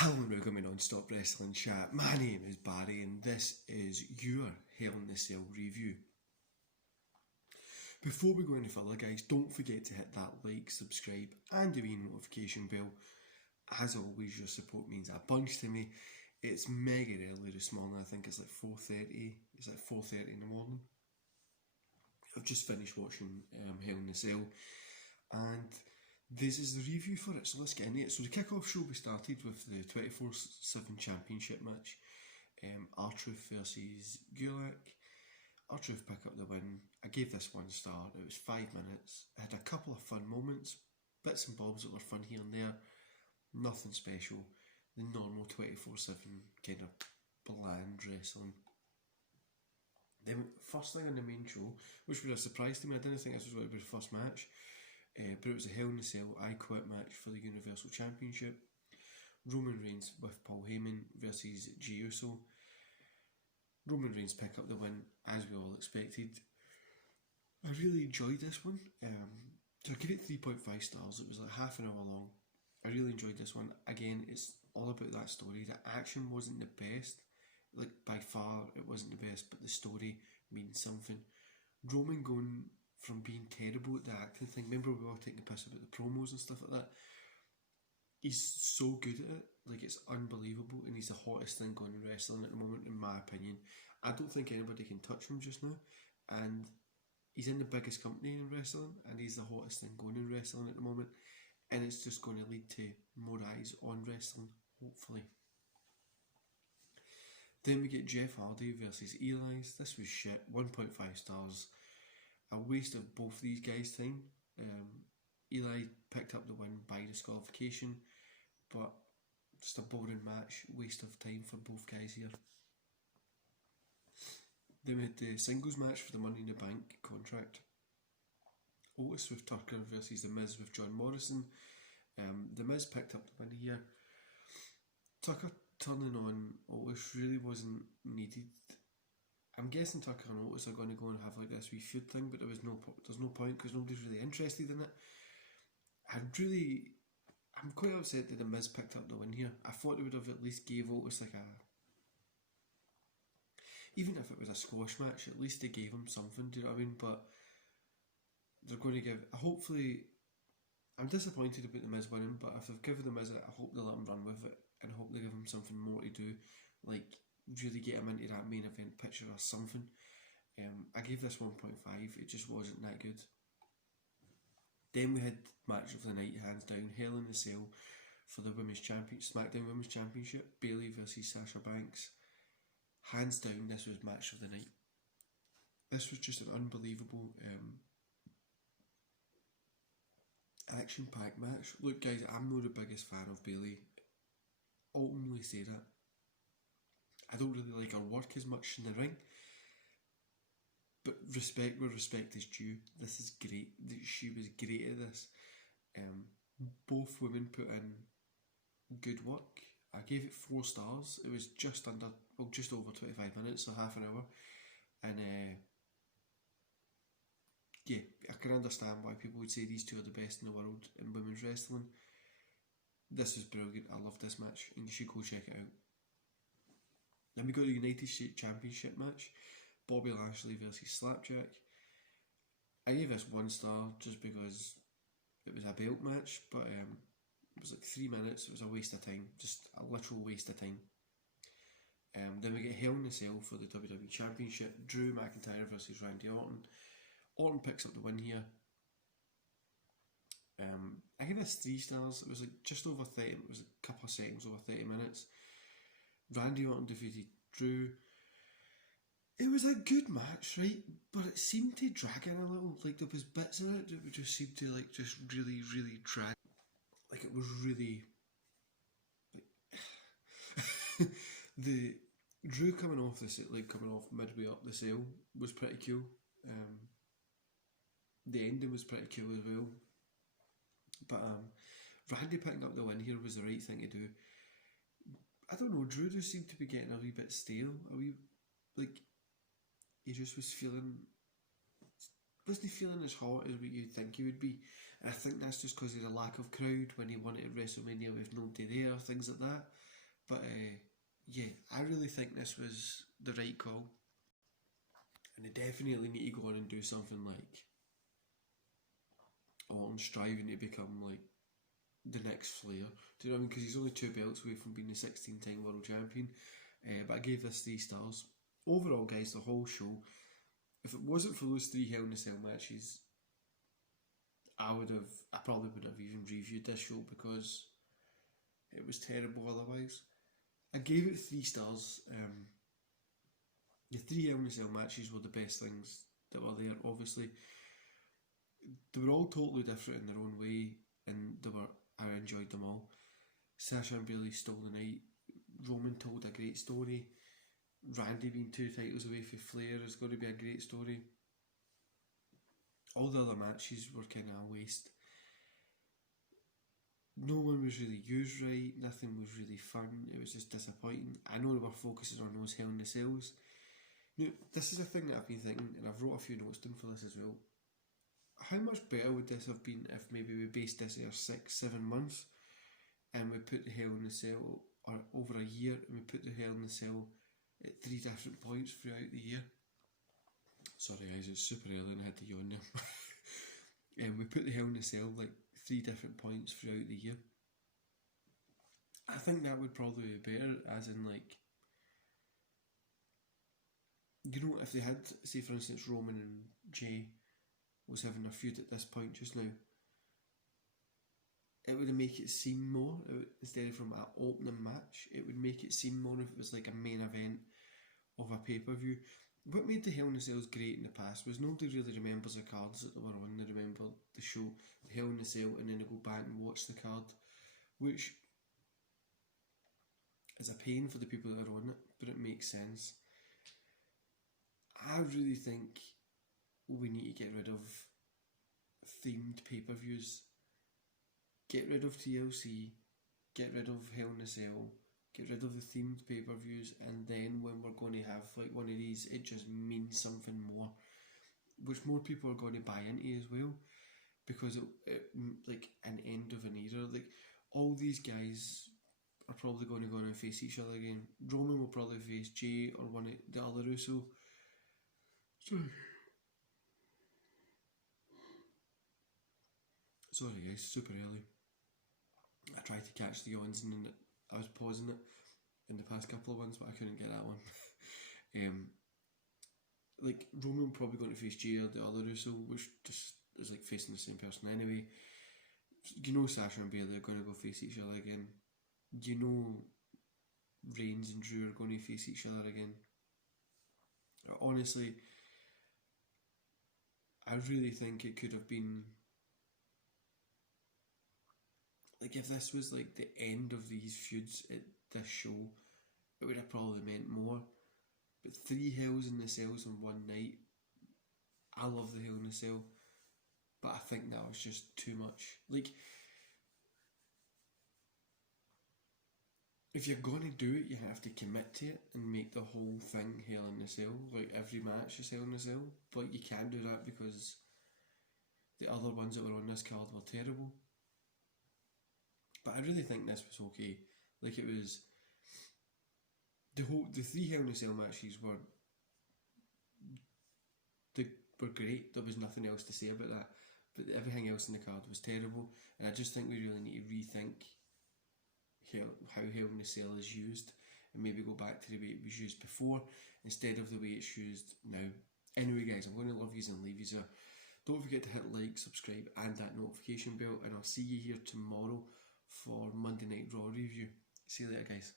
Hello and welcome to Non-Stop Wrestling Chat. My name is Barry and this is your Hell in the Cell review. Before we go any further, guys, don't forget to hit that like, subscribe and the wee notification bell. As always, your support means a bunch to me. It's mega early this morning. I think it's like 4:30. It's like 4:30 in the morning. I've just finished watching Hell in the Cell and this is the review for it, so let's get into it. So the kick-off show we started with the 24/7 championship match. R-Truth versus HIAC. R-Truth pick up the win. I gave this 1 star. It was 5 minutes. I had a couple of fun moments, bits and bobs that were fun here and there. Nothing special. The normal 24/7 kind of bland wrestling. Then first thing on the main show, which was a surprise to me, I didn't think this was going to be the first match. But it was a Hell in the Cell I Quit match for the Universal Championship. Roman Reigns with Paul Heyman versus Jey Uso. Roman Reigns pick up the win, as we all expected. I really enjoyed this one. So I give it 3.5 stars. It was like half an hour long. I really enjoyed this one. Again, it's all about that story. The action wasn't the best. Like, by far, it wasn't the best, but the story means something. Roman going from being terrible at the acting thing. Remember we were all taking a piss about the promos and stuff like that. He's so good at it, like it's unbelievable, and he's the hottest thing going in wrestling at the moment, in my opinion. I don't think anybody can touch him just now, and he's in the biggest company in wrestling, and he's the hottest thing going in wrestling at the moment, and it's just going to lead to more eyes on wrestling, hopefully. Then we get Jeff Hardy versus Eli's. This was shit, 1.5 stars. A waste of both these guys' time. Eli picked up the win by disqualification, but just a boring match, waste of time for both guys here. Then we had the singles match for the Money in the Bank contract. Otis with Tucker versus The Miz with John Morrison. The Miz picked up the win here. Tucker turning on Otis really wasn't needed. I'm guessing Tucker and Otis are going to go and have like this wee feud thing, but there's no point because nobody's really interested in it. I'm quite upset that The Miz picked up the win here. I thought they would have at least gave Otis like even if it was a squash match, at least they gave him something, do you know what I mean? But they're going to give, hopefully, I'm disappointed about The Miz winning, but if they've given The Miz it, I hope they let him run with it, and I hope they give him something more to do, like really get him into that main event picture or something. I gave this 1.5, it just wasn't that good. Then we had match of the night, hands down, Hell in the Cell for the Women's SmackDown Women's Championship, Bayley versus Sasha Banks. Hands down, this was match of the night. This was just an unbelievable action-packed match. Look guys, I'm not the biggest fan of Bayley. I'll only say that. I don't really like her work as much in the ring, but respect where respect is due. This is great. She was great at this. Both women put in good work. I gave it 4 stars. It was just over 25 minutes, so half an hour, and yeah, I can understand why people would say these two are the best in the world in women's wrestling. This is brilliant. I love this match, and you should go check it out. Then we got the United States Championship match, Bobby Lashley versus Slapjack. I gave this 1 star just because it was a belt match, but it was like 3 minutes. It was a waste of time, just a literal waste of time. Then we get Hell in the Cell for the WWE Championship, Drew McIntyre versus Randy Orton. Orton picks up the win here. I gave this 3 stars. It was like just over 30. It was a couple of seconds over 30 minutes. Randy Orton defeated Drew. It was a good match, right? But it seemed to drag in a little. Like there was bits in it that just seemed to like just really, really drag. Like it was really like the Drew coming off midway up the cell was pretty cool. The ending was pretty cool as well. But Randy picking up the win here was the right thing to do. I don't know, Drew just seemed to be getting a wee bit stale. Like, he just wasn't feeling as hot as what you'd think he would be. And I think that's just because of the lack of crowd when he won it at WrestleMania with nobody there, things like that. But yeah, I really think this was the right call. And they definitely need to go on and do something like Orton striving to become like the next Flair. Do you know what I mean? Because he's only 2 belts away from being the 16-time world champion. But I gave this 3 stars. Overall, guys, the whole show, if it wasn't for those 3 Hell in a Cell matches, I probably would have even reviewed this show because it was terrible otherwise. I gave it 3 stars. The 3 Hell in a Cell matches were the best things that were there, obviously. They were all totally different in their own way, and I enjoyed them all. Sasha and Bayley stole the night. Roman told a great story. Randy being 2 titles away from Flair is going to be a great story. All the other matches were kind of a waste. No one was really used right. Nothing was really fun. It was just disappointing. I know they were focusing on those Hell in the Cells. Now, this is a thing that I've been thinking, and I've wrote a few notes down for this as well. How much better would this have been if maybe we based this here 6-7 months and we put the Hell in the Cell, or over a year, and we put the Hell in the Cell at 3 different points throughout the year? Sorry guys, it's super early and I had to yawn there. And we put the Hell in the Cell like 3 different points throughout the year. I think that would probably be better, as in like, you know, if they had, say for instance, Roman and Jay was having a feud at this point just now, it would make it seem more, instead of from an opening match, it would make it seem more if it was like a main event of a pay-per-view. What made the Hell in the Cells great in the past was nobody really remembers the cards that they were on. They remember the show, the Hell in the Cell, and then they go back and watch the card, which is a pain for the people that are on it, but it makes sense. I really think we need to get rid of themed pay-per-views. Get rid of TLC, get rid of Hell in a Cell, get rid of the themed pay-per-views, and then when we're going to have like one of these, it just means something more, which more people are going to buy into as well, because it like an end of an era. Like, all these guys are probably going to go on and face each other again. Roman will probably face Jay or one of the other Russo. Sorry guys, super early. I tried to catch the yawns and then I was pausing it in the past couple of ones, but I couldn't get that one. Like, Roman probably going to face Jay or the other Russo, which just is like facing the same person anyway. You know Sasha and Bayley are going to go face each other again. You know Reigns and Drew are going to face each other again. Honestly, I really think it could have been, like, if this was like the end of these feuds at this show, it would have probably meant more. But 3 Hells in the Cells on one night, I love the Hell in the Cell, but I think that was just too much. Like, if you're going to do it, you have to commit to it and make the whole thing Hell in the Cell. Like, every match is Hell in the Cell, but you can't do that because the other ones that were on this card were terrible. But I really think this was okay. Like, it was the 3 Hell in a Cell matches were great. There was nothing else to say about that. But everything else in the card was terrible, and I just think we really need to rethink how Hell in a Cell is used, and maybe go back to the way it was used before instead of the way it's used now. Anyway guys, I'm going to love yous and leave yous here. Don't forget to hit like, subscribe and that notification bell, and I'll see you here tomorrow for Monday Night Raw review. See you later guys.